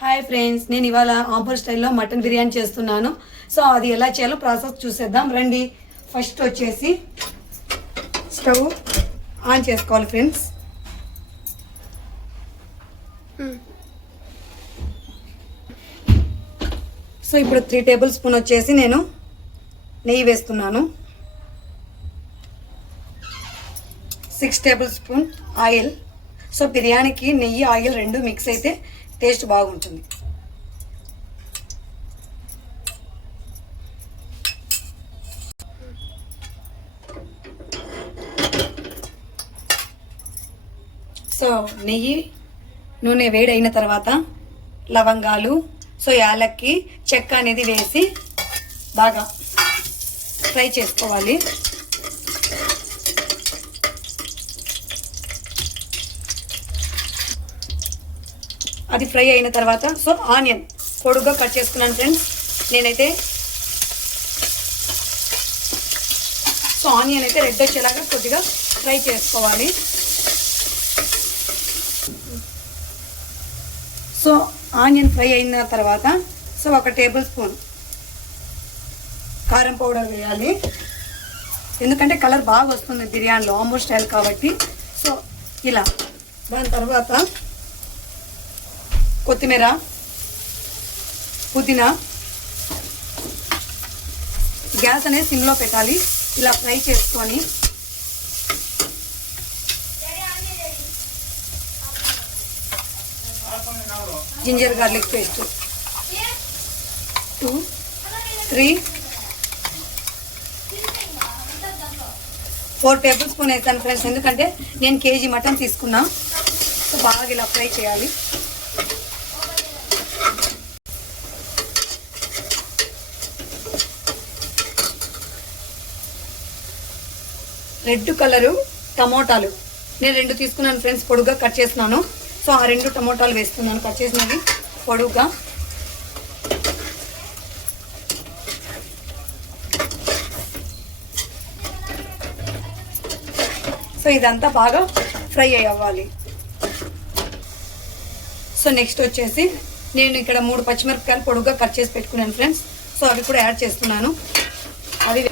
Hi friends నేను ఇవాళ ఆంపూర్ స్టైల్లో మటన్ బిర్యానీ చేస్తున్నాను. సో అది ఎలా చేయాలో ప్రాసెస్ చూసేద్దాం. రండి. ఫస్ట్ వచ్చేసి స్టవ్ ఆన్ చేసుకోవాలి ఫ్రెండ్స్ సో ఇప్పుడు త్రీ టేబుల్ స్పూన్ వచ్చేసి నేను నెయ్యి వేస్తున్నాను. Six tablespoon oil. సో బిర్యానీకి నెయ్యి ఆయిల్ రెండు మిక్స్ అయితే టేస్ట్ బాగుంటుంది. సో నెయ్యి నూనె వేడైన తర్వాత లవంగాలు సో యాలక్కి చెక్క అనేది వేసి బాగా ఫ్రై చేసుకోవాలి. అది ఫ్రై అయిన తర్వాత సో ఆనియన్ పొడుగ్గా కట్ చేసుకున్నాను ఫ్రెండ్స్ నేనైతే సో ఆనియన్ అయితే రెడ్ వచ్చేలాగా కొద్దిగా ఫ్రై చేసుకోవాలి. సో ఆనియన్ ఫ్రై అయిన తర్వాత సో ఒక టేబుల్ స్పూన్ కారం పౌడర్ వేయాలి. ఎందుకంటే కలర్ బాగా వస్తుంది బిర్యానీలో ఆంబూర్ స్టైల్ కాబట్టి. సో ఇలా దాని తర్వాత కొత్తిమీర పుదీనా. గ్యాస్ అనేది సిమ్లో పెట్టాలి. ఇలా ఫ్రై చేసుకొని ginger garlic paste. Two three four tablespoon వేసాను ఫ్రెండ్స్. ఎందుకంటే నేను కేజీ మటన్ తీసుకున్నా. సో బాగా ఇలా ఫ్రై చేయాలి. రెడ్ కలరు టమోటాలు. నేను రెండు తీసుకున్నాను ఫ్రెండ్స్ పొడుగ్గా కట్ చేస్తున్నాను. సో ఆ రెండు టమోటాలు వేస్తున్నాను కట్ చేసినవి పొడుగ్గా. సో ఇదంతా బాగా ఫ్రై అవ్వాలి సో నెక్స్ట్ వచ్చేసి నేను ఇక్కడ మూడు పచ్చిమిరపకాయలు పొడుగ్గా కట్ చేసి పెట్టుకున్నాను ఫ్రెండ్స్. సో అవి కూడా యాడ్ చేస్తున్నాను. అవి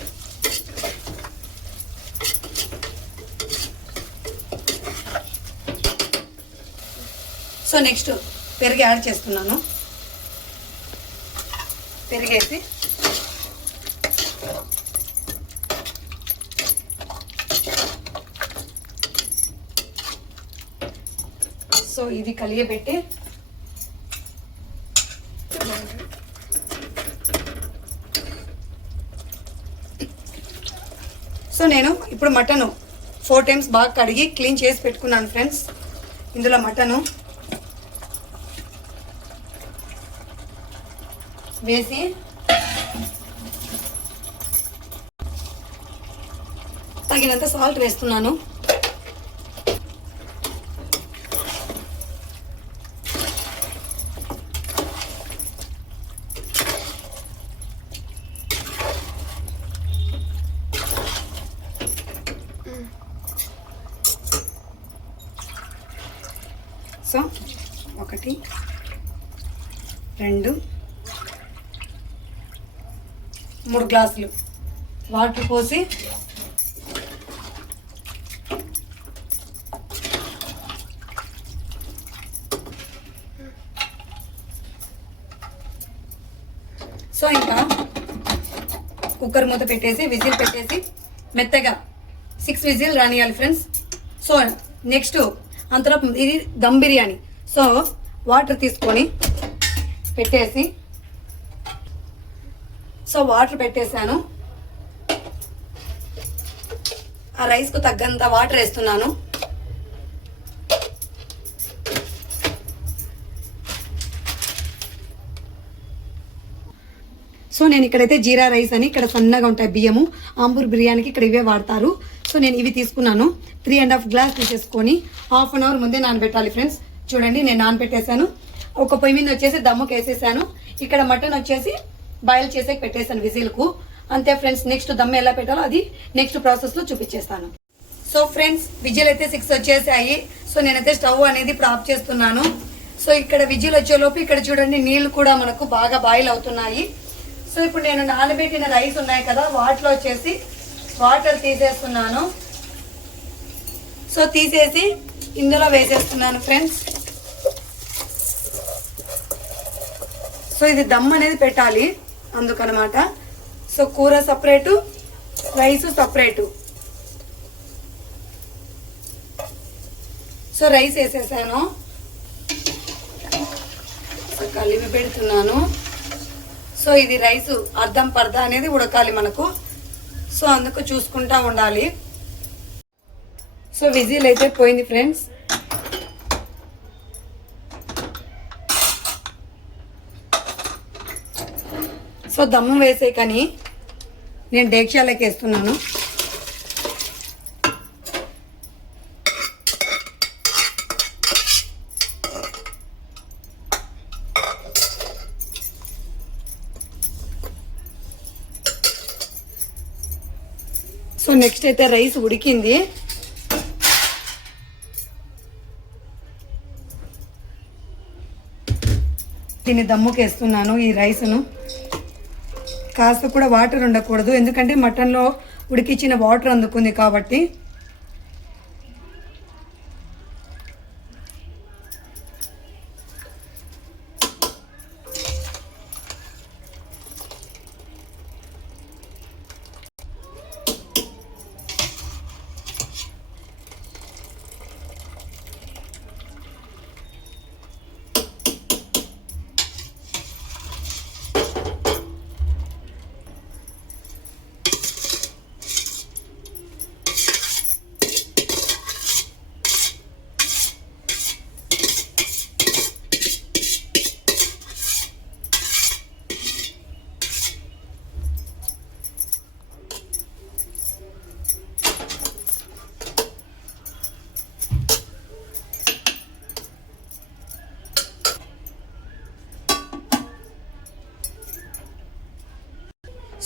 సో నెక్స్ట్ పెరుగు యాడ్ చేస్తున్నాను. పెరిగేసి. సో ఇది కలియబెట్టి సో నేను ఇప్పుడు మటను ఫోర్ టైమ్స్ బాగా కడిగి క్లీన్ చేసి పెట్టుకున్నాను ఫ్రెండ్స్. ఇందులో మటను వేసి. తగినంత సాల్ట్ వేస్తున్నాను. సో ఒకటి రెండు మూడు గ్లాసులు. వాటర్ పోసి సో ఇంకా కుక్కర్ మూత పెట్టేసి విజిల్ పెట్టేసి మెత్తగా సిక్స్ విజిల్ రానియాలి ఫ్రెండ్స్ సో నెక్స్ట్ అంతలో ఇది దమ్ బిర్యానీ. సో వాటర్ తీసుకొని పెట్టేసి సో వాటర్ పెట్టేశాను. ఆ రైస్కు తగ్గంత వాటర్ వేస్తున్నాను. సో నేను ఇక్కడైతే జీరా రైస్ అని ఇక్కడ సన్నగా ఉంటాయి బియ్యము. ఆంబూర్ బిర్యానీకి ఇక్కడ ఇవే వాడతారు. సో నేను ఇవి తీసుకున్నాను. త్రీ అండ్ హాఫ్ గ్లాస్ తీసేసుకొని హాఫ్ అన్ అవర్ ముందే నానబెట్టాలి ఫ్రెండ్స్ చూడండి నేను నానబెట్టేశాను. ఒక పొయ్యి మీద వచ్చేసి దమ్ముకు వేసేసాను. ఇక్కడ మటన్ వచ్చేసి బాయిల్ చేసే పెట్టేశాను విజిల్కు. అంతే ఫ్రెండ్స్ నెక్స్ట్ దమ్ ఎలా పెట్టాలో అది నెక్స్ట్ ప్రాసెస్లో చూపించేస్తాను. సో ఫ్రెండ్స్ విజిల్ అయితే సిక్స్ వచ్చేసాయి. సో నేనైతే స్టవ్ అనేది ఇప్పుడు ఆఫ్ చేస్తున్నాను. సో ఇక్కడ విజిల్ వచ్చేలోపు ఇక్కడ చూడండి నీళ్ళు కూడా మనకు బాగా బాయిల్ అవుతున్నాయి. సో ఇప్పుడు నేను నానబెట్టిన రైస్ ఉన్నాయి కదా వాటిలో వచ్చేసి వాటర్ తీసేస్తున్నాను. సో తీసేసి ఇందులో వేసేస్తున్నాను ఫ్రెండ్స్. సో ఇది దమ్ అనేది పెట్టాలి. అందుకనమాట. సో కూర separate rice separate. So rice వేసేసాను. సో కలిపి పెడుతున్నాను. సో ఇది రైస్ అర్థం పర్ద అనేది ఉడకాలి మనకు. సో అందుకు చూసుకుంటా ఉండాలి. సో విజిల్ అయితే పోయింది ఫ్రెండ్స్. సో దమ్ము వేసే కానీ నేను డేక్షాలకి వేస్తున్నాను. సో నెక్స్ట్ అయితే రైస్ ఉడికింది. దీన్ని దమ్ముకి వేస్తున్నాను ఈ రైస్ను. కాస్త కూడా వాటర్ ఉండకూడదు. ఎందుకంటే మటన్లో ఉడికిచ్చిన వాటర్ అందుకుంది కాబట్టి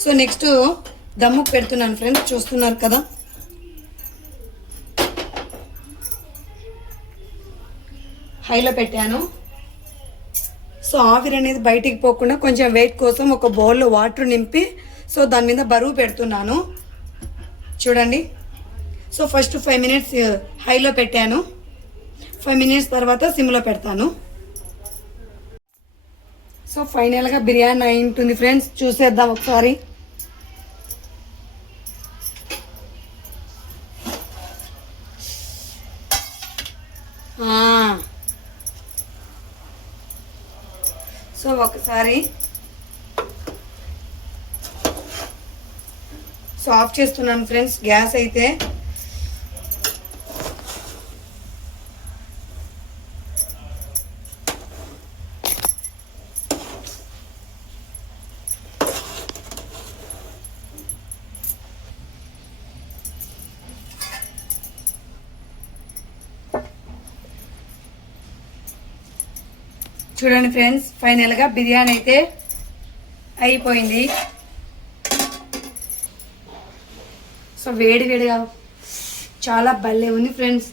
సో నెక్స్ట్ దమ్ముకు పెడుతున్నాను ఫ్రెండ్స్ చూస్తున్నారు కదా. హైలో పెట్టాను. సో ఆవిరి అనేది బయటికి పోకుండా కొంచెం వెయిట్ కోసం ఒక బౌల్లో వాటర్ నింపి సో దాని మీద బరువు పెడుతున్నాను. చూడండి. సో ఫస్ట్ ఫైవ్ మినిట్స్ హైలో పెట్టాను. ఫైవ్ మినిట్స్ తర్వాత సిమ్లో పెడతాను. సో ఫైనల్గా బిర్యానీ అయి ఉంటుంది ఫ్రెండ్స్ చూసేద్దాం ఒకసారి ఆ. సో ఒకసారి సో ఆఫ్ చేస్తున్నాను ఫ్రెండ్స్. గ్యాస్ అయితే చూడండి ఫ్రెండ్స్ ఫైనల్గా బిర్యానీ అయితే అయిపోయింది. సో వేడి వేడిగా చాలా భలే ఉంది ఫ్రెండ్స్.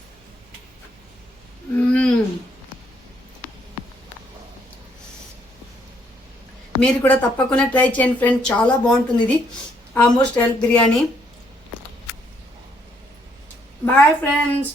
మీరు కూడా తప్పకుండా ట్రై చేయండి ఫ్రెండ్స్ చాలా బాగుంటుంది ఇది. Almost health biryani. Bye friends